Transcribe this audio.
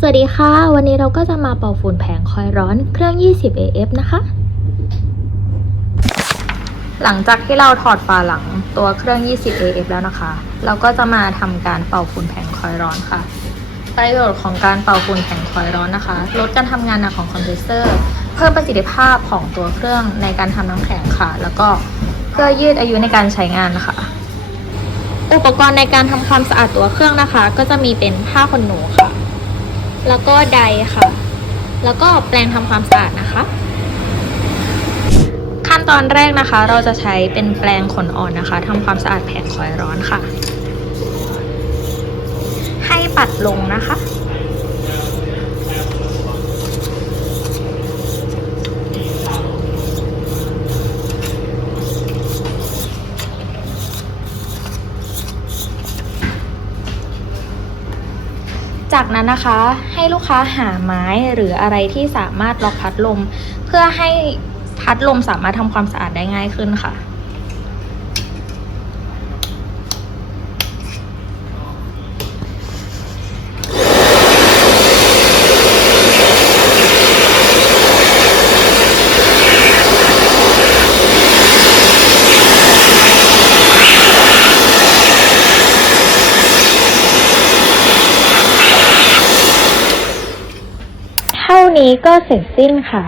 สวัสดีค่ะ วันนี้เราก็จะมาเป่าฝุ่นแผงคอยร้อนเครื่อง 20 AF นะคะ หลังจากที่เราถอดฝาหลังตัวเครื่อง 20 AF แล้วนะคะ เราก็จะมาทำการเป่าฝุ่นแผงคอยร้อนค่ะประโยชน์ของการเป่าฝุ่นแผงคอยร้อนนะคะ ลดการทำงานหนักของคอมเพรสเซอร์ เพิ่มประสิทธิภาพของตัวเครื่องในการทำน้ำแข็งค่ะ แล้วก็เพื่อยืดอายุในการใช้งานนะคะอุปกรณ์ในการทำความสะอาดตัวเครื่องนะคะ ก็จะมีเป็นผ้าขนหนูค่ะ แล้วก็ไดค่ะ แล้วก็แปรงทำความสะอาดนะคะ ขั้นตอนแรกนะคะ เราจะใช้เป็นแปรงขนอ่อนนะคะทำความสะอาดแผงคอยร้อนค่ะ ให้ปัดลงนะคะ จากนั้นนะคะให้ลูกค้าหาไม้หรืออะไรที่สามารถล็อกพัดลม เพื่อให้พัดลมสามารถทำความสะอาดได้ง่ายขึ้นค่ะ เท่านี้ก็เสร็จสิ้นค่ะ